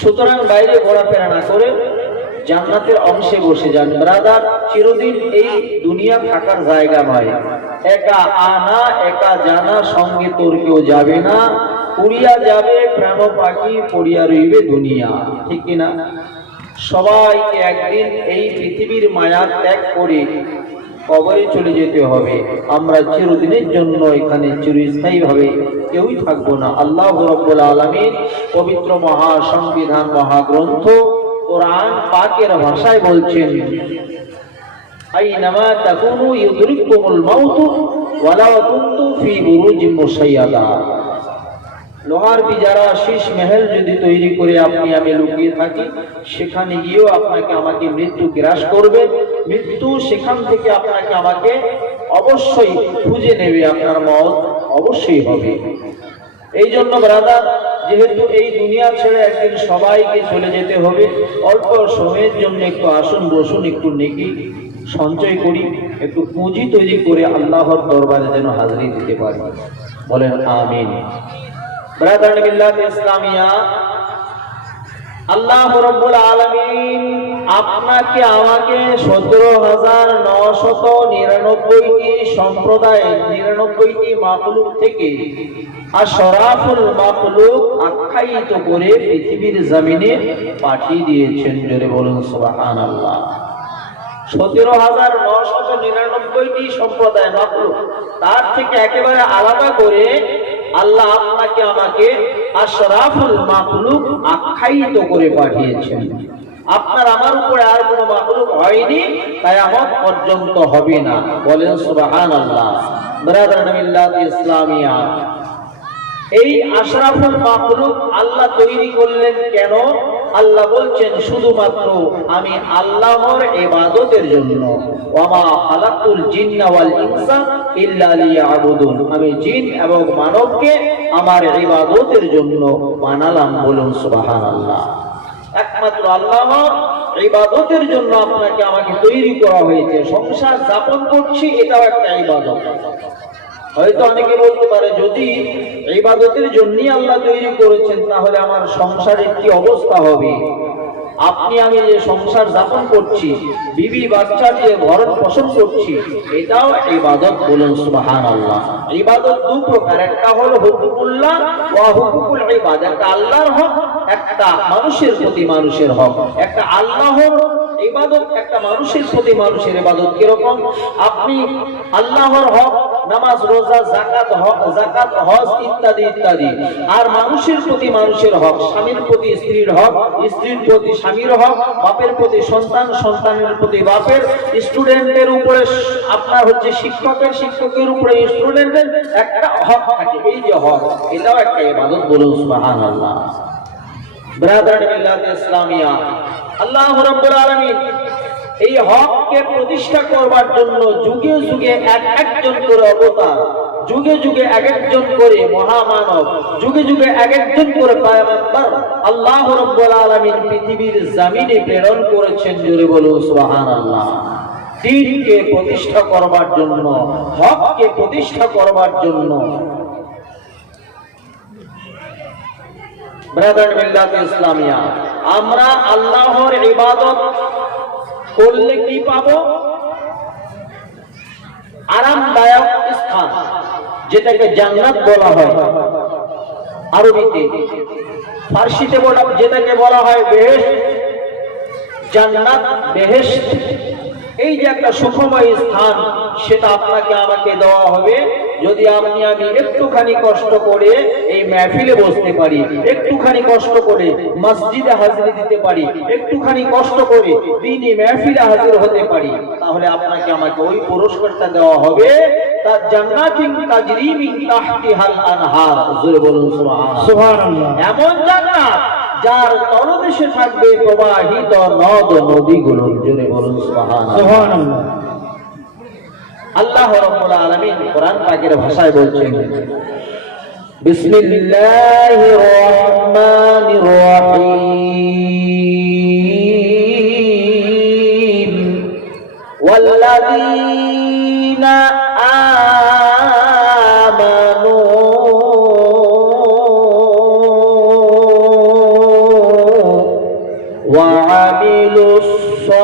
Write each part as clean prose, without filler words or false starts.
সুতরাং বাইরে ঘোরাফেরা না করে জান্নাতের অংশে বসে যান। ব্রাদার, চিরদিন এই দুনিয়া থাকার জায়গা নয়। একা আনা একা জানা, সঙ্গে তোর কেউ যাবে না। উড়িয়া যাবে প্রাণ পাখি, পড়িয়া রইবে দুনিয়া। ঠিক কিনা? সবাইকে একদিন এই পৃথিবীর মায়া ত্যাগ করে কবরে চলে যেতে হবে। আমরা চিরদিনের জন্য এখানে চিরস্থায়ী ভাবে কেউই থাকবো না। আল্লাহ রাব্বুল আলামিন পবিত্র মহা সংবিধান মহাগ্রন্থ কোরআন পাকের ভাষায় বলছেন, আইনামা তাকুনু ইউদরিকুমুল মাউত ওয়ালাউ কুনতুম ফি বুরুজিন মুশাইয়াদা। লোহার বিজারা শীষ মেহেল যদি তৈরি করে আপনি আমি লুকিয়ে থাকি, সেখানে গিয়েও আপনাকে আমাকে মৃত্যু গ্রাস করবে। মৃত্যু সেখান থেকে আপনাকে আমাকে অবশ্যই খুঁজে নেবে, আপনার মওত অবশ্যই হবে। এই জন্য ব্রাদার, যেহেতু এই দুনিয়া ছেড়ে একদিন সবাইকে চলে যেতে হবে, অল্প সময়ের জন্য একটু আসুন বসুন, একটু নেকি সঞ্চয় করি, একটু পুঁজি তৈরি করে আল্লাহর দরবারে যেন হাজিরি দিতে পারি। বলেন আমিন। ব্রাদার মিল্লাত ইসলামিয়া, আল্লাহ রাব্বুল আলামিন আপনাকে আমাকে 17,999টি সম্প্রদায় 99টি মাখলুক থেকে আশরাফুল মাখলুক আখ্যায়িত করে পৃথিবীর জমিনে পাঠিয়ে দিয়েছেন। জোরে বলুন সুবহানাল্লাহ। 17,999টি সম্প্রদায় মাখলুক, তার থেকে একেবারে আলাদা করে আল্লাহ আপনাকে আমাকে আশরাফুল মাখলুক আখ্যায়িত করে পাঠিয়েছেন। আপনার আমার উপরে আর কোনো মাখলুক হয়নি, কিয়ামত পর্যন্ত হবে না। বলেন সুবহানাল্লাহ। ব্রাদার মিল্লাত ইসলামিয়া, এই আশরাফুল মাখলুক আল্লাহ তৈরি করলেন কেন? আল্লাহ বলছেন শুধুমাত্র আমি আল্লাহর ইবাদতের জন্য। ওয়ামা খালাকুল জিন্না ওয়াল ইনসা ইল্লা লিয়াবুদুন। আমি জিন এবং মানবকে আমার ইবাদতের জন্য বানালাম। বলুন সুবহানাল্লাহ। একমাত্র আল্লাহর ইবাদতের জন্য আপনাকে আমাকে তৈরি করা হয়েছে। সংসার যাপন করছি, এটাও একটা ইবাদত। হয়তো অনেকে বলতে পারে, যদি ইবাদতের জন্যই আল্লাহ তৈরি করেছেন, তাহলে আমার সংসারের কি অবস্থা হবে? আপনি আমি যে সংসার যাপন করছি, বিবি বাচ্চা দিয়ে ভরণ পোষণ করছি, এটাও ইবাদত। বলুন সুবহানাল্লাহ। ইবাদত দু প্রকার, একটা হলো হুকুকুল্লাহ ওয়া হুকুকুল ইবাদ। একটা আল্লাহর হক, একটা মানুষের প্রতি মানুষের হক। একটা আল্লাহর ইবাদত, একটা মানুষের প্রতি মানুষের ইবাদত। কিরকম? আপনি আল্লাহর হক নামাজ, রোজা, যাকাত, হজ ইত্যাদি ইত্যাদি। আর মানুষের প্রতি মানুষের হক, স্বামীর প্রতি স্ত্রীর হক, স্ত্রীর প্রতি স্বামীর হক, বাপের প্রতি সন্তান, সন্তানের প্রতি বাপের, স্টুডেন্টের উপরে আপনার হচ্ছে শিক্ষকের, শিক্ষকের উপরে স্টুডেন্টের একটা হক থাকে। এই যে হক, এটাও একটা ইবাদত। বলুন সুবহানাল্লাহ। ব্রাদার মিল্লাত ইসলামিয়া, আল্লাহ রাব্বুল আলামিন এই হককে প্রতিষ্ঠা করবার জন্য যুগে যুগে একজন করে অবতার, যুগে যুগে একজন করে মহামানব, যুগে যুগে একজন করে পয়গম্বর আল্লাহ রাব্বুল আলামিন পৃথিবীর জমিনে প্রেরণ করেছেন। জোরে বলুন সুবহানাল্লাহ। দ্বীনকে প্রতিষ্ঠা করবার জন্য, হককে প্রতিষ্ঠা করবার জন্য। ব্রাদার মিল্লাত ইসলামিয়া, আমরা আল্লাহর ইবাদত করলে কি পাবো? আরামদায়ক স্থান, যেটাকে জান্নাত বলা হয় আরবিতে। ফার্সিতে যেটাকে বলা হয় বেহেশত, জান্নাত, বেহেশত। এই যে একটা সুখময় স্থান, সেটা আপনাকে আমাকে দেওয়া হবে যদি আপনি আমি একটুখানি কষ্ট করে এই মাহফিলে বসতে পারি, একটুখানি কষ্ট করে মসজিদে হাজিরি দিতে পারি, একটুখানি কষ্ট করে দ্বীনি মাহফিলে হাজির হতে পারি, তাহলে আপনাকে আমাকে ওই পুরস্কারটা দেওয়া হবে। তার জান্নাতিন তাজরি মিন তাহতিহাল আনহার। জোরে বলুন সুবহানাল্লাহ। এমন জান্নাত যার তলদেশে থাকবে প্রবাহিত নদ নদীগুলো। জোরে বলুন সুবহানাল্লাহ। আল্লাহ রাব্বুল আলামিন কোরআন পাকের ভাষায় বলছেন, বিসমিল্লাহির রহমানির রহিম, ওয়াল্লাযীনা আমানু وعملوا الصالحات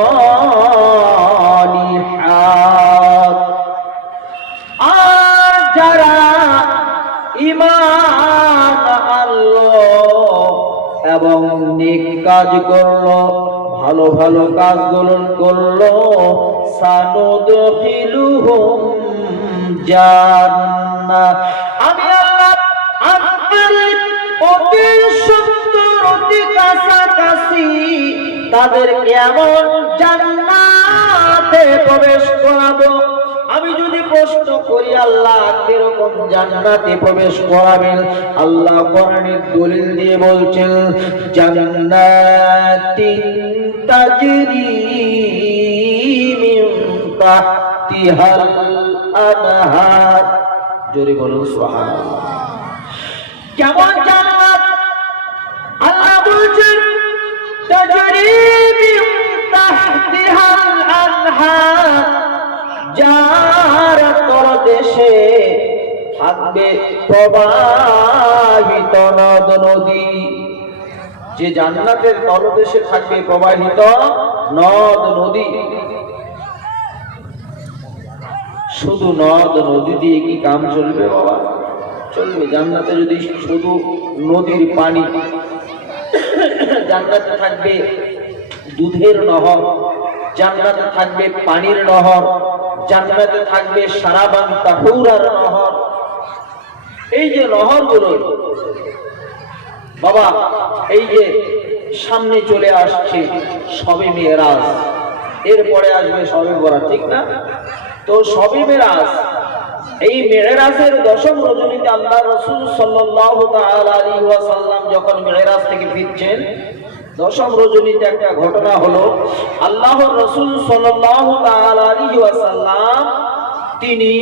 আর যারা ঈমান আনলো এবং নেক কাজ করলো, ভালো ভালো কাজগুলো করলো, সানুদখিলুহুম জান্নাহ, আমি আল্লাহ আপনার অতি সুন্দর অতি কাছাকাছি তাদেরকে এমন জান্নাতে প্রবেশ করাবো। আমি যদি প্রশ্ন করি আল্লাহ কিরকম জান্নাতে প্রবেশ করাবেন, আল্লাহ কোরআনের দলিল দিয়ে বলছেন জান্নাতিন তাজরি মিন তাহতিহাল আনহার। জোরে বলুন সুবহানাল্লাহ। কেমন জান্নাত? আল্লাহ বলছেন তাজরি মিন তাহতিহাল আনহার, যার তলদেশে থাকবে প্রবাহিত নদ নদী। যে জান্নাতের তলদেশে থাকবে প্রবাহিত নদ নদী। শুধু নদ নদী দিয়ে কি কাম চলবে বাবা? চলবে? জান্নাতে যদি শুধু নদীর পানি, জান্নাতে থাকবে দুধের নহর, জান্নাতে থাকবে পানির নহর, জান্নাতে থাকবে সারাবান তাহুরার নহর। এই যে নহরগুলো বাবা, এই যে সামনে চলে আসছে শবে মেরাজ, এরপরে আসবে শবে বরাত, ঠিক না? তো শবে মেরাজ, এই মেরাজের দশম রজনীতে আল্লাহ রাসূল সাল্লাল্লাহু তাআলা আলাইহি ওয়াসাল্লাম যখন মেরাজ থেকে ফিরছেন, দশম রজনীতে একটা ঘটনা হলো। আল্লাহর রাসূল সাল্লাল্লাহু তাআলা আলাইহি ওয়াসাল্লাম তিনি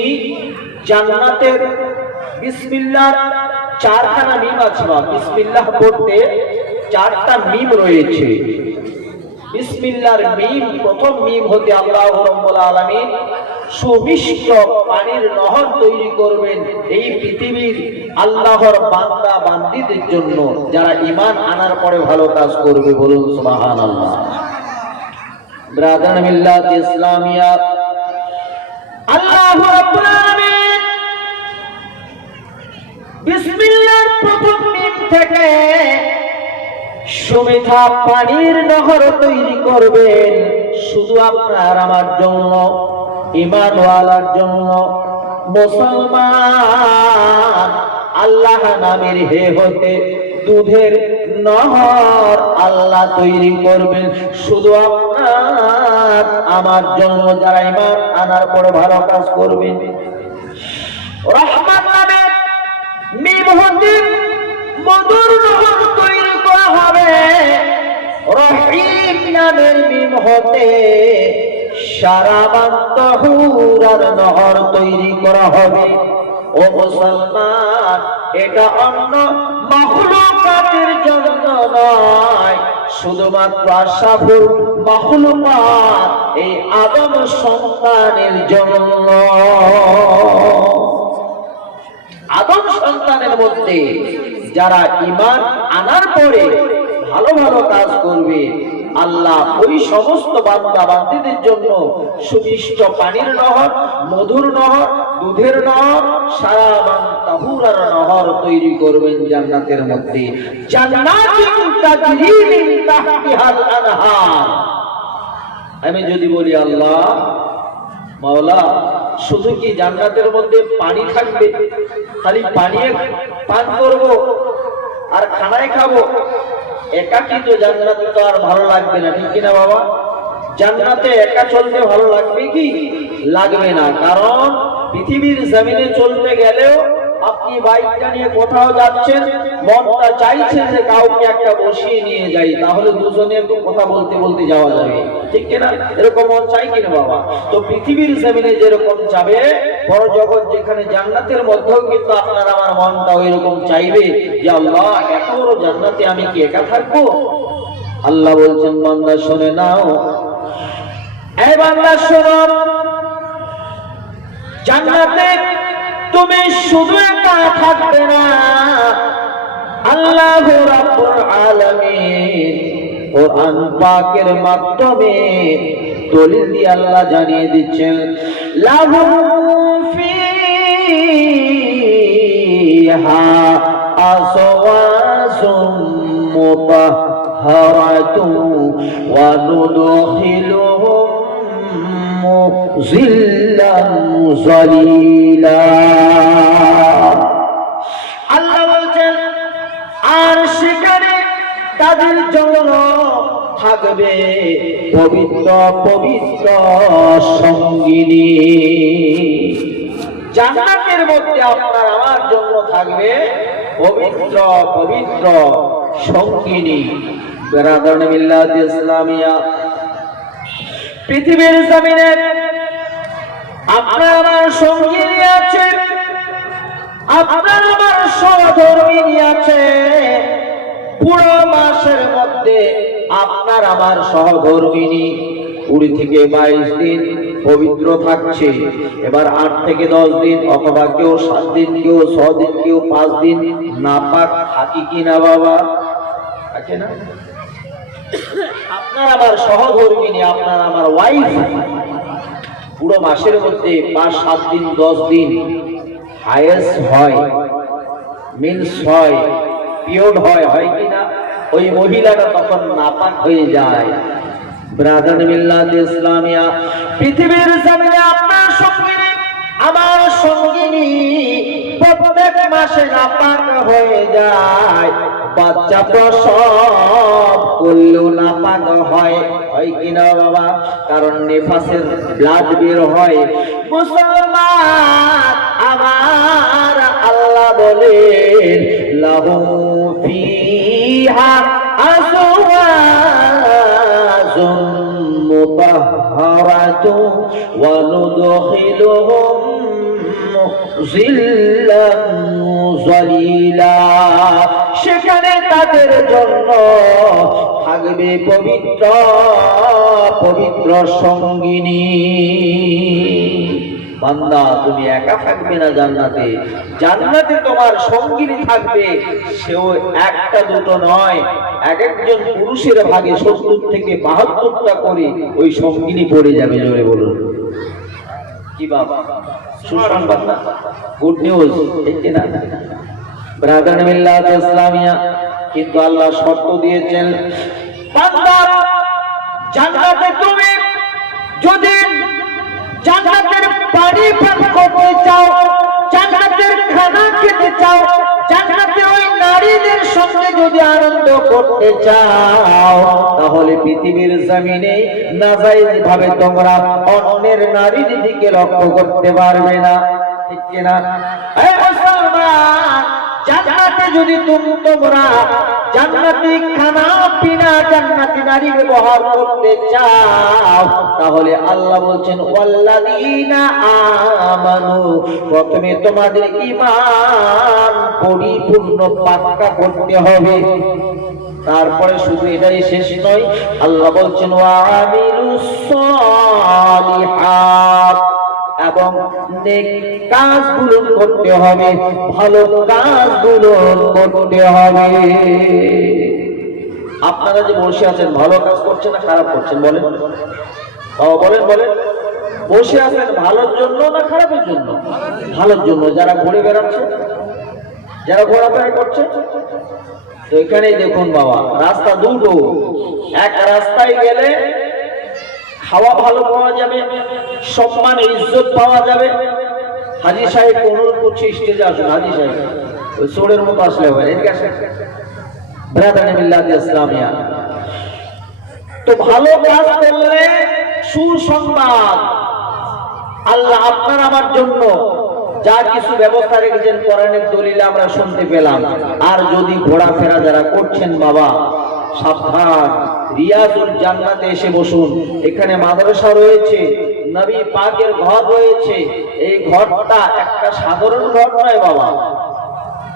জান্নাতের বিসমিল্লাহ চারখানা মিম আছে, বিসমিল্লাহ পড়তে চারটা মিম রয়েছে। বিসমিল্লাহর মিম, প্রথম মিম হতে আল্লাহ রাব্বুল আলামিন সুমিষ্ট পানির নহর তৈরি করবেন এই পৃথিবীর আল্লাহর বান্দা বান্দীদের জন্য, যারা ঈমান আনার পরে ভালো কাজ করবে। বলুন সুবহানাল্লাহ। ব্রাদার মিল্লাত ইসলামিয়া, আল্লাহ রাব্বুল আলামিন বিসমিল্লাহর প্রথম মিম থেকে সুমিঠা পানির নহর তৈরি করবেন শুধু আপনার আমার জন্য, ঈমানওয়ালার জন্য। মুসলমান আল্লাহ নামের হে হতে দুধের নহর আল্লাহ তৈরি করবেন শুধু আপনার আমার জন্য, যারা ঈমান আনার পরে ভালো কাজ করবেন। রহমান নামের মিম হতে মধুর নহর তৈরি করা হবে, রহিম নামের মিম হতে সারাবান তাহুরার নহর তৈরি করা হবে। ও মুসলমান, এটা অন্য মাখলুকাতের জন্য নয়, শুধুমাত্র আশরাফুল মাখলুকাত এই আদম সন্তানের জন্য। আদম সন্তানের মধ্যে যারা ঈমান আনার পরে ভালো ভালো কাজ করবে, আল্লাহ ওই সমস্ত বান্দা বান্দীদের জন্য সুমিষ্ট পানির নহর, মধুর নহর, দুধের নহর, সারাবান তাহুরার নহর তৈরি করবেন জান্নাতের মধ্যে। জান্নাতিন তাজরি মিন তাহতিহাল আনহার। আমি যদি বলি আল্লাহ মাওলা, শুধু কি জান্নাতের মধ্যে পানি থাকবে, খালি পানি পান করব আর খানায় খাবো, একাকি তো জান্নাতে তো আর ভালো লাগবে না, ঠিক কিনা বাবা? জান্নাতে একা চলতে ভালো লাগবে কি? লাগবে না। কারণ পৃথিবীর জমিনে চলতে গেলেও আপনি বাইকটা নিয়ে কোথাও যাচ্ছেন, মনটা চাইছে যে কাউকে একটা বসিয়ে নিয়ে যাই, তাহলে দুজনে একটু কথা বলতে বলতে যাওয়া যাবে, ঠিক কিনা? এরকম মন চাই কিনা বাবা? তো পৃথিবীর জমিনে যেরকম যাবে, বড় জগৎ যেখানে জান্নাতের মধ্যেও কিন্তু আপনার আমার মনটা ওইরকম চাইবে যে আল্লাহ এত বড় জান্নাতে আমি কি একা থাকবো? আল্লাহ বলছেন বান্দা শুনে নাও, এই বান্দা শোনো, জান্নাতে তুমি শুধু একা থাকবে না, আল্লাহ রাব্বুল আলামিন কোরআন পাকের মাধ্যমে দলিল দিয়ে আল্লাহ জানিয়ে দিচ্ছেন, লাহুম ফিহা আজওয়াজুম মুতাহহারাতুন ওয়া নুদখিলুহুম মুযিল্লান যালিলা। আল্লাহ বলছেন, আর সেখানে তাদের জন্য থাকবে পবিত্র পবিত্র সঙ্গিনী। জান্নাতের মধ্যে আপনার আমার জন্য থাকবে পবিত্র পবিত্র সঙ্গিনী। বেরাদান মিল্লাত ইসলামিয়া, পৃথিবীর জমিনে আপনার আমার সঙ্গিনী আছে, আপনার আমার সহধর্মিনী আছে। পুরো মাসের মধ্যে আপনার আমার সহধর্মিনী 20 থেকে 22 দিন পবিত্র থাকছে। এবার 8 থেকে 10 দিন অথবা কেউ 7 দিন, কেউ 6 দিন, কেউ 5 দিন নাপাক থাকি কিনা বাবা? আছে না? আপনার আমার সহধর্মিনী, আপনার আমার ওয়াইফ পুরো মাসের মধ্যে 5, 7 দিন, 10 দিন হায়েস্ট হয়, মিন্স হয়, পিরিয়ড হয় কিনা? ওই মহিলাটা তখন নাপাক হয়ে যায়। ব্রাদার মিল্লাত ইসলামিয়া, পৃথিবীর জমিনে আপনার সঙ্গিনী আমার সঙ্গিনী প্রত্যেক মাসে নাপাক হয়ে যায়। বাচ্চা প্রসব করলেও নাপাক হয় কিনা বাবা? কারণ নেফাসের ব্লাড বের হয়। মুসলমান আমার আল্লাহ বলেন, লাহুম ফিহা আজওয়াজুম মুতাহহারাতুন ওয়া নুদখিলুহুম মুযিল্লান যালিলা। সেখানে তাদের জন্য থাকবে পবিত্র পবিত্র সঙ্গিনী। বান্দা, তুমি একা থাকবে না জান্নাতে। জান্নাতে তোমার সঙ্গিনী থাকবে, সেও একটা দুটো নয়, এক একজন পুরুষের ভাগে 70 থেকে 72টা করে ওই সঙ্গিনী পড়ে যাবে। জোরে বলুন কি বাবা? সুসংবাদ না? গুড নিউজ, ঠিক না? ব্রাদার মিল্লাত ইসলামিয়া, কিন্তু আল্লাহ শর্ত দিয়েছেন, বান্দা জান্নাতে তুমি যদি জান্নাতের পানি পান করতে চাও, জান্নাতের খানা খেতে চাও, জান্নাতের ওই নারীদের সঙ্গে যদি আনন্দ করতে চাও, তাহলে পৃথিবীর জমিনে নাজায়েজ ভাবে তোমরা অন্যের নারীর দিকে লক্ষ্য করতে পারবে না, ঠিক কিনা? এই মুসলমান, জান্নাতে যদি তোমরা জান্নাতি খানা পিনা, জান্নাতি নারী ব্যবহার করতে চাও, তাহলে আল্লাহ বলছেন, ওয়াল্লাযীনা আমানু, প্রথমে তোমাদের ঈমান পরিপূর্ণ পাক্কা করতে হবে। তারপরে শুধু এটাই শেষ নয়, আল্লাহ বলছেন, ওয়া আমিলুস সালিহাত, এবং নেক কাজগুলো করতে হবে, ভালো কাজগুলো করতে হবে। আপনারা যে বসে আছেন, ভালো কাজ করছেন না খারাপ করছেন? বলেন বলেন বলেন। বসে আছেন ভালোর জন্য না খারাপের জন্য? ভালোর জন্য। যারা ঘুরে বেড়াচ্ছে, যারা ঘোরাফেরা করছে, তো এখানেই দেখুন বাবা, রাস্তা দুটো। এক রাস্তায় গেলে খাওয়া ভালো পাওয়া যাবে, সম্মান ইজ্জত পাওয়া যাবে। হাজী সাহেব অনুরোধ করছে স্টেজে আসুন। হাজী সাহেব ওই সোরের মতো আসলে হবে, এদিকে আসেন। ব্রাদার মিল্লাত ইসলামিয়া, তো ভালো কাজ করলে সুসংবাদ, আল্লাহ আপনার আমার জন্য যা কিছু ব্যবস্থা রেখেছেন কোরআনের দলিলে আমরা শুনতে পেলাম। আর যদি ঘোরাফেরা যারা করছেন বাবা, সাবধান। রিয়াজুল জান্নাতে এসে বসুন। এখানে মাদ্রাসা রয়েছে, নবী পাকের ঘর রয়েছে। এই ঘরটা একটা সাধারণ ঘর নয় বাবা,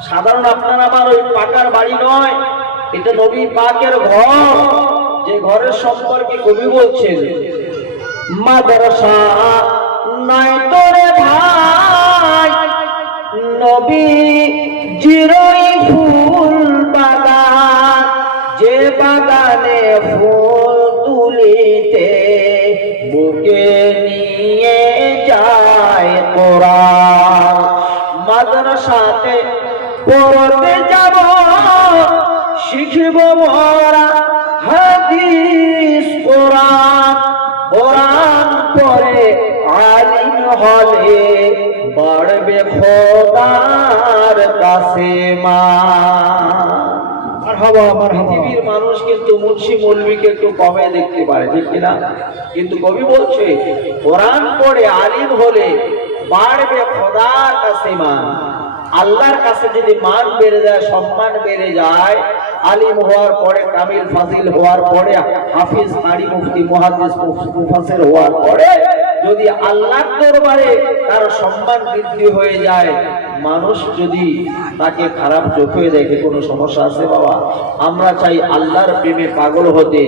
সাধারণ আপনার আমার ওই পাকার বাড়ি নয়, এটা নবী পাকের ঘর। যে ঘরের সম্পর্কে কবি বলছেন, মাদ্রাসা নাই তোরে ভাই, নবী জিরোই ফুল বাগান, যে বাগানে ফুল তুলিতে বুকে নিয়ে যায় কোরআন। মাদ্রাসাতে পড়তে যাব শিখব মোরা হাদিস কোরআন। কোরআন পড়ে আলিম হলে বাড়বে খোদার কাছে মান। পৃথিবীর মানুষ কিন্তু মুন্সি মৌলবীকে একটু কমে দেখতে পারে, ঠিক কিনা? কিন্তু কবি বলছে কোরআন পড়ে আলিম হলে বাড়বে খোদার কাছে মান। আল্লাহর কাছে যদি মান বেড়ে যায়, সম্মান বেড়ে যায়, আলিম হওয়ার পরে, কামিল ফাজিল হওয়ার পরে, হাফিজ কারি মুফতি মুহাদ্দিস মুফাসসির হওয়ার পরে যদি আল্লাহর দরবারে তার সম্মান বৃদ্ধি হয়ে যায়, মানুষ যদি তাকে খারাপ চোখে দেখে, কোনো সমস্যা আছে বাবা? আমরা চাই আল্লাহর প্রেমে পাগল হতে,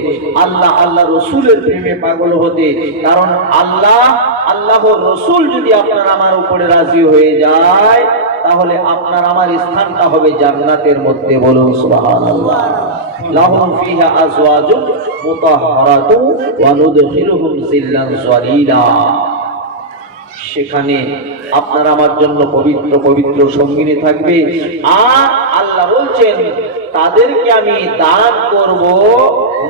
আল্লাহ রসুলের প্রেমে পাগল হতে। কারণ আল্লাহর রসুল যদি আপনার আমার উপরে রাজি হয়ে যায়, তাহলে আপনার আমার স্থানটা হবে জান্নাতের মধ্যে। বলুন সুবহানাল্লাহ। লাহুম ফিহা আজওয়াজুন মুতাহহারাতুন ওয়া নুদখিলুহুম জিল্লান যালিলা। সেখানে আপনার আমার জন্য পবিত্র পবিত্র সঙ্গিনী থাকবে। আর আল্লাহ বলছেন তাদেরকে আমি দান করব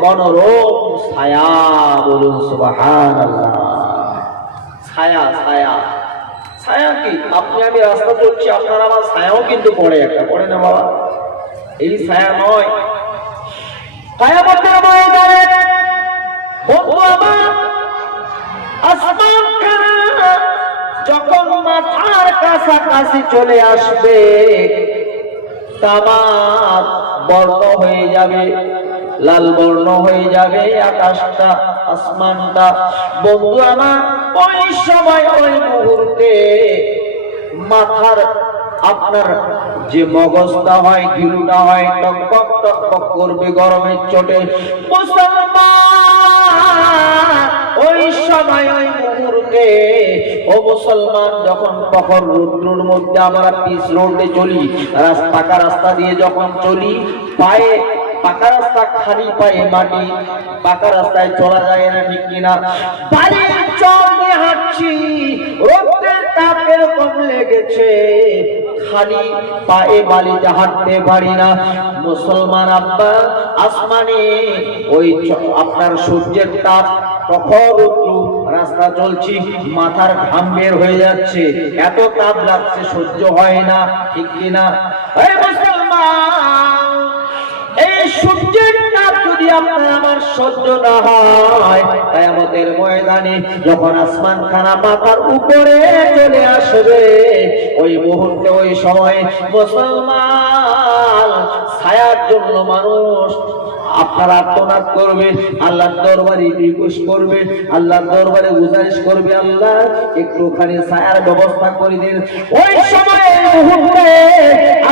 মনোরম ছায়া। বলুন সুবহানাল্লাহ। ছায়া, ছায়া, ছায়া কি? আপনি আমি রাস্তা চলছি, আপনার আমার ছায়াও কিন্তু পড়ে, একটা পড়ে না বাবা? এই ছায়া নয়, কিয়ামতের ময়দানে বন্ধু আমার আসমানখানা যখন মাথার কাছাকাছি চলে আসবে, তামাক বর্ণ হয়ে যাবে, লাল বর্ণ হয়ে যাবে আকাশটা, আসমানটা। বন্ধু আমার ওই সময়, ওই মুহূর্তে মাথার আপনার যে মগজটা হয়, গিলুটা হয়, টকবক টকবক করবে গরমের চোটে। মুসলমান ওই সময়, ওই মুহূর্তে, ও মুসলমান, যখন তখন রৌদ্রের মধ্যে আমরা পিচ রোডে চলি, পাকা রাস্তা দিয়ে যখন চলি, পায়ে পাকা রাস্তা, খালি পায়ে মাটি, পাকা রাস্তায় চলা যায় না, ঠিক কিনা? বালির চর দিয়ে হাঁটছি, রোদের তাপ এরকম লেগেছে, খালি পায়ে বালিতে হাঁটতে পারি না। মুসলমান আব্বা, আসমানে ওই আপনার সূর্যের তাপ, প্রখর রাস্তা চলছি, মাথার ঘাম বের হয়ে যাচ্ছে, এত তাপ লাগছে, সহ্য হয় না, ঠিক কিনা? মুসলমান, এই সূর্যের তাপ যদি আপনার আমার সহ্য না হয়, কিয়ামতের ময়দানে যখন আসমান খানা মাথার উপরে চলে আসবে, ওই মুহূর্তে, ওই সময় মুসলমান ছায়ার জন্য মানুষ আপনার আত্মনাদ করবে, আল্লাহর দরবারে রিকোয়েস্ট করবে, আল্লাহর দরবারে গুজারিশ করবে, আল্লাহ একটুখানি ছায়ার ব্যবস্থা করে দিন। ওই সময় মুহূর্তে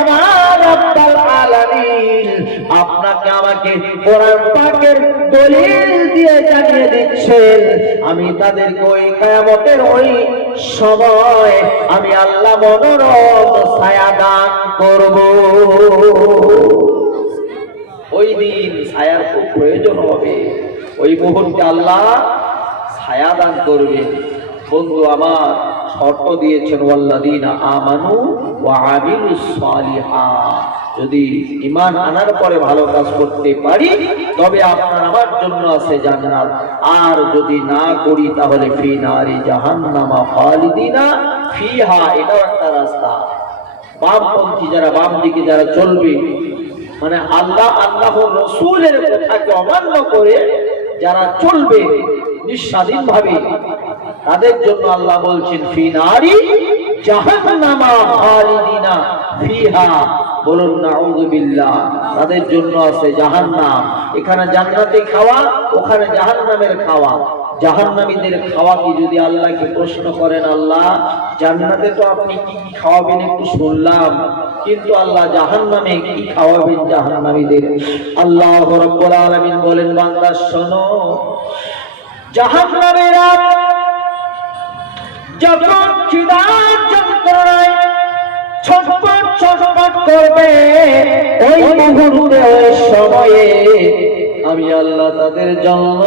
আমার রব্বুল আলামিন আপনাকে আমাকে কোরআন পাকের দলিল দিয়ে জানিয়ে দিচ্ছেন, আমি তাদেরকে ওই কিয়ামতের ওই সময় আমি আল্লাহ মনোরম ছায়া দান করব। ওই দিন ছায়ার খুব প্রয়োজন হবে, ওই মুহূর্তে আল্লাহ ছায়া দান করবে। বন্ধু আমার শর্ত দিয়েছেন, ওয়াল্লাযীনা আমানু ওয়া আমিলুস সালিহাত, যদি ঈমান আনার পরে ভালো কাজ করতে পারি তবে আপনার আমার জন্য আছে জান্নাত, আর যদি না করি তাহলে ফি নারি জাহান্নামা খালিদিনা ফিহা। এটাও একটা রাস্তা। বামপন্থী যারা, বাম দিকে যারা চলবে, মানে আল্লাহর রাসূলের কথাকে অমান্য করে যারা চলবে নিঃস্বাধীন ভাবে, তাদের জন্য আল্লাহ বলছেন ফি নারি জাহান্নামা খালিদিনা ফিহা। বলুন নাউযু বিল্লাহ। তাদের জন্য আছে জাহান্নাম। এখানে জান্নাতে খাওয়া, ওখানে জাহান্নামের খাওয়া। জাহান্নামীদের খাওয়া কি? যদি আল্লাহকে প্রশ্ন করেন, আল্লাহ জান্নাতে তো আপনি কি কি খাওয়াবেন একটু শুনলাম, কিন্তু আল্লাহ জাহান্নামে কি খাওয়াবেন জাহান্নামীদের? আল্লাহ রাব্বুল আলামিন বলেন, বান্দা শোনো, জাহান্নামীরা যখন খিদার যন্ত্রণায় ছটফট ছটফট করবে, ওই মুহূর্তে, ওই সময়ে আমি আল্লাহ তাদের জন্য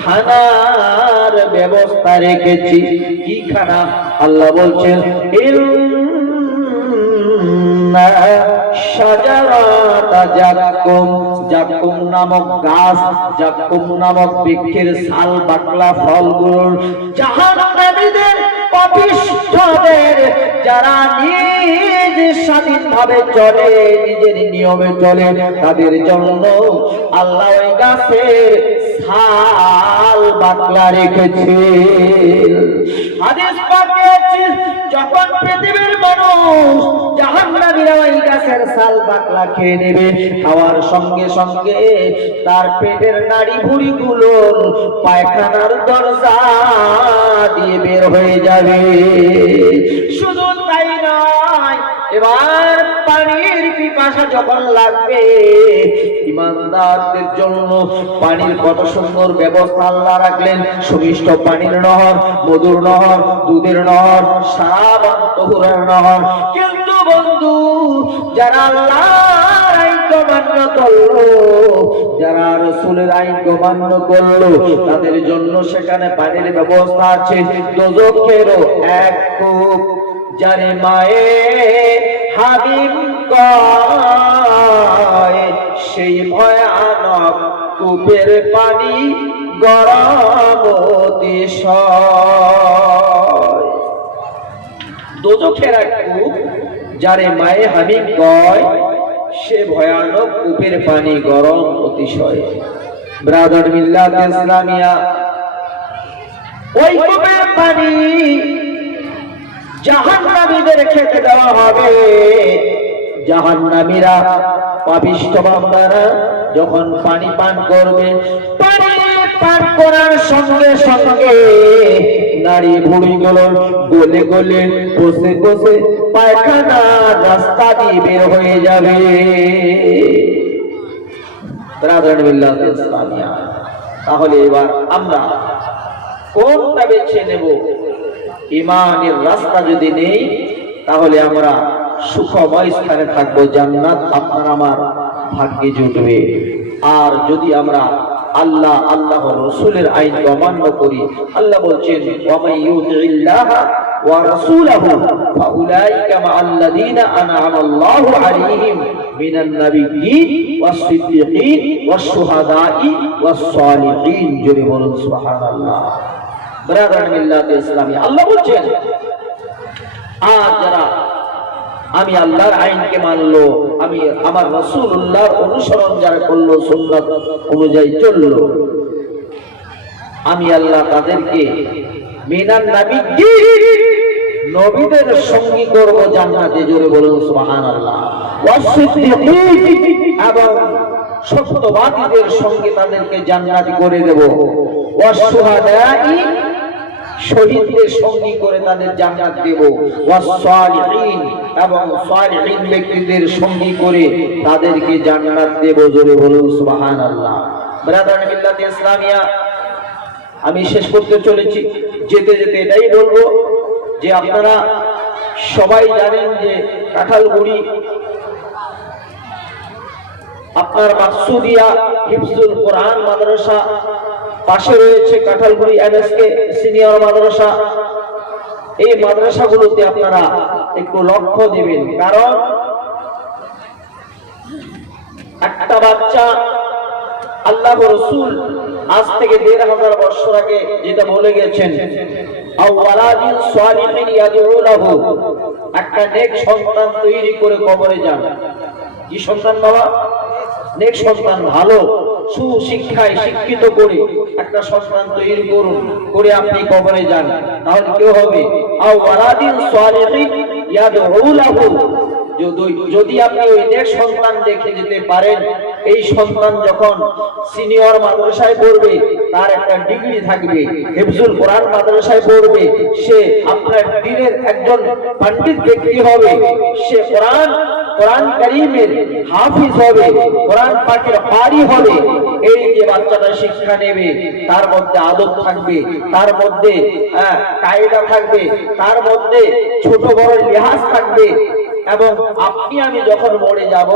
খানার ব্যবস্থা রেখেছি। কি খানা? আল্লাহ বলছেন জাক্কুম নামক গাছ, জাক্কুম নামক বৃক্ষের ছাল বাকলা ফলগুলো জাহান্নামীদের পাপিষ্ঠদের, যারা নিজ স্বাধীনভাবে চলে, নিজের নিয়মে চলে, তাদের জন্য আল্লাহ ওই গাছের ছাল বাকলা রেখেছে। হাদিস পাকে আছে, যখন পৃথিবীর মানুষ জাহান্নামীরা ওই গাছের ছাল বাকলা খেয়ে নেবে, খাওয়ার সঙ্গে সঙ্গে তার পেটের নাড়ি ভুঁড়িগুলো পায়খানার দরজা দিয়ে বের হয়ে যাবে। শুধু তাই নয়, এবার পানির পিপাসা যখন লাগবে, ইমানদারদের জন্য পানির কত সুন্দর ব্যবস্থা আল্লাহ রাখলেন। সুমিষ্ট পানির নহর, মধুর নহর, দুধের নহর, সাবান তহুরের নহর। কিন্তু বন্ধু, যারা আল্লাহর আইন অমান্য করলো, যারা রাসূলের আইন অমান্য করলো, তাদের জন্য সেখানে পানির ব্যবস্থা আছে দোজখেরও এক কূপ, যারে মায়ে হাবিব কয়, সেই ভয়ানক কূপের পানি গরম অতিশয়। দোজখের এক কূপ, যারে মায়ে হাবিব কয়, সে ভয়ানক কূপের পানি গরম অতিশয়। ব্রাদার মিল্লাত ইসলামিয়া, ওই কূপের পানি জাহান্নামীদের খেতে দেওয়া হবে। জাহান্নামীরা, পাপিষ্ঠ বান্দারা যখন পানি পান করবে, পানি পান করার সঙ্গে সঙ্গে নারী ভুঁড়িগুলো গলে গলে বসে বসে পায়খানা রাস্তা দিয়ে বের হয়ে যাবে। তাহলে এবার আমরা কোনটা বেছে নেব? ঈমানের রাস্তা যদি নেই, তাহলে আমরা সুখময় স্থানে থাকবো, জান্নাত আপনার আমার ভাগ্যে জুটবে। আর যদি আমরা আল্লাহ আল্লাহ রাসূলের আইন অমান্য করি, আল্লাহ বলছেন ওয়ামাই ইউতিল্লাহা ওয়া রাসূলাহু ফাউলাইকা মাআল্লাযীনা আনআমা আল্লাহু আলাইহিম মিনান নাবিয়্যিন ওয়াস সিদ্দীকিন ওয়াস শুহাদাই ওয়াস সালিহিন। জোরে বলুন সুবহানাল্লাহ। ব্রাদার মিল্লাত ইসলামী, আল্লাহ বলছেন, আর যারা আমি আল্লাহর আইনকে মানলো, আমি আমার রাসূলুল্লাহর অনুসরণ যারা করলো, সুন্নাত অনুযায়ী চললো, আমি আল্লাহ তাদেরকে মিনান নাবিয়্যিন, নবীদের সঙ্গী করব জান্নাতে। জোরে বলুন সুবহানাল্লাহ। ওয়াস সিদ্দীকিন, এবং সত্যবাদীদের সঙ্গে তাদেরকে জান্নাতি করে দেব। ওয়াস শুহাদাই, শহীদদের সঙ্গী করে তাদের জান্নাত দেব। ওয়াস সালিহিন, এবং সালিহিন ব্যক্তিদের সঙ্গী করে তাদেরকে জান্নাত দেব। জোরে বলুন সুবহানাল্লাহ। ব্রাদার মিল্লাত ইসলামিয়া, আমি শেষ করতে চলেছি। যেতে যেতে এটাই বলবো যে আপনারা সবাই জানেন যে কাঁঠালগুড়ি আপনার মাকসুদিয়া হিফজুল কোরআন মাদ্রাসা, পাশে রয়েছে কাঁঠালগুড়ি এমএসকে সিনিয়র মাদ্রাসা। এই মাদ্রাসাগুলোতে আপনারা একটু লক্ষ্য দিবেন, কারণ একটা বাচ্চা আল্লাহ রাসূল আজ থেকে ১৫০০ বছর আগে যেটা বলে গেছেন, আওয়ালাদিন সালিহিন ইয়াদউ লাহু, একটা নেক সন্তান তৈরি করে কবরে যান। কি সন্তান বাবা? নেক সন্তান, ভালো সুশিক্ষায় শিক্ষিত করে একটা সন্তান তৈরি করুন, করে আপনি কবরে যান, তাহলে কি হবে? আওয়ালাদিন সালিহিন ইয়াদউ লাহু, যদি আপনি ওই নেক সন্তান দেখে যেতে পারেন, এই সন্তান যখন সিনিয়র মাদ্রাসায় পড়বে, তার একটা ডিগ্রি থাকবে, হিফজুল কোরআন মাদ্রাসায় পড়বে, সে আপনার দ্বীনের একজন পণ্ডিত ব্যক্তি হবে, সে কোরআন কারীমের হাফিজ হবে, কোরআন পাকের পারি হবে। এই যে বাচ্চাটা শিক্ষা নেবে, তার মধ্যে আদব থাকবে, তার মধ্যে কায়দা থাকবে, তার মধ্যে ছোট বড় লিহাজ থাকবে, এবং আপনি আমি যখন মরে যাব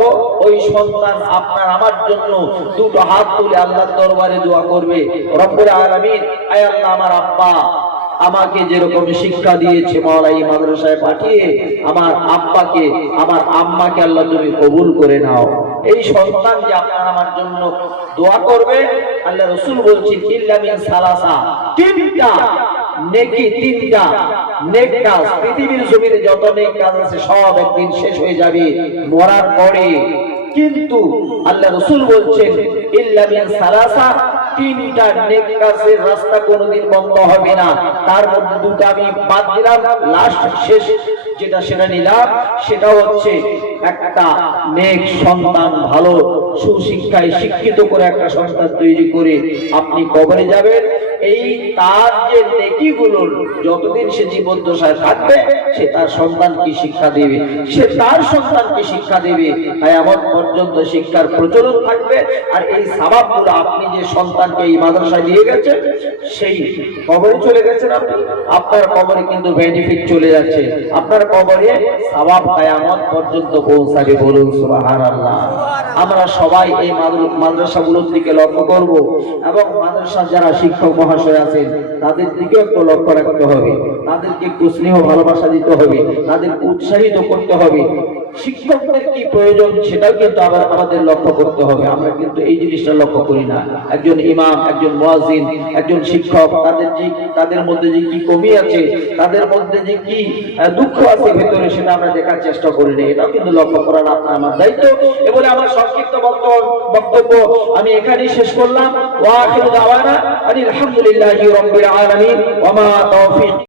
ওই সন্তান আপনার আমার জন্য দুটো হাত তুলে আল্লাহর দরবারে দোয়া করবে, রব্বুল আলামিন, আয় আল্লাহ, আমার আব্বা আমাকে যেরকম শিক্ষা দিয়েছে মাওলা এই মাদ্রাসায় পাঠিয়ে আমার আব্বাকে আমার আম্মাকে আল্লাহ তুমি কবুল করে নাও। এই সন্তান যে আপনার আমার জন্য দোয়া করবে, আল্লাহ রাসূল বলছেন ইল্লা মিন সালাসা, তিনটা নেকি, তিনটা নেক কাজ, পৃথিবীর জমিনে যত নেক কাজ আছে সব একদিন শেষ হয়ে যাবে মরার পরে, কিন্তু আল্লাহ রাসূল বলছেন ইল্লা মিন সালাসা, তিনটা নেক কাজের রাস্তা কোনোদিন বন্ধ হবে না। তার মধ্যে দুটো আমি বাদ দিলাম, লাস্ট শেষ যেটা সেটা নিলাম, সেটা হচ্ছে একটা নেক সন্তান, ভালো সুশিক্ষায় শিক্ষিত করে একটা সন্তান তৈরি করে আপনি কবরে যাবেন। এই তার যে নেকিগুলো যতদিন সে জীবদ্দশায় থাকবে সে তার সন্তানকে শিক্ষা দেবে, সে তার সন্তানকে শিক্ষা দেবে, কিয়ামত পর্যন্ত শিক্ষার প্রচলন থাকবে। আর এই সওয়াবগুলো আপনি যে সন্তানকে এই মাদ্রাসায় দিয়ে গেছেন, সেই কবরে চলে গেছেন আপনি, আপনার কবরে কিন্তু বেনিফিট চলে যাচ্ছে, আপনার কবরে সওয়াব কিয়ামত পর্যন্ত পৌঁছাবে। বলুন সুবহানাল্লাহ। আমরা সবাই এই মাদ্রাসাগুলোর দিকে লক্ষ্য করব এবং মাদ্রাসার যারা শিক্ষক মহাশয় আছেন তাদের দিকে একটু লক্ষ্য রাখতে হবে, তাদেরকে একটু স্নেহ ভালোবাসা দিতে হবে, তাদেরকে উৎসাহিত করতে হবে। শিক্ষকদের কি প্রয়োজন সেটাও কিন্তু আবার আমাদের লক্ষ্য করতে হবে। আমরা কিন্তু এই জিনিসটা লক্ষ্য করি না। একজন ইমাম, একজন মুয়াজ্জিন, একজন শিক্ষক, তাদের মধ্যে যে কি কমি আছে, তাদের মধ্যে যে কি দুঃখ আছে ভেতরে, সেটা আমরা দেখার চেষ্টা করি না। এটাও কিন্তু লক্ষ্য করার আমার দায়িত্ব। এ বলে আমার সংক্ষিপ্ত বক্তব্য আমি এখানেই শেষ করলাম। ওয়া আখিরু দাওয়ানা আলহামদুলিল্লাহি রাব্বিল আলামিন ওয়া মা তাওফীক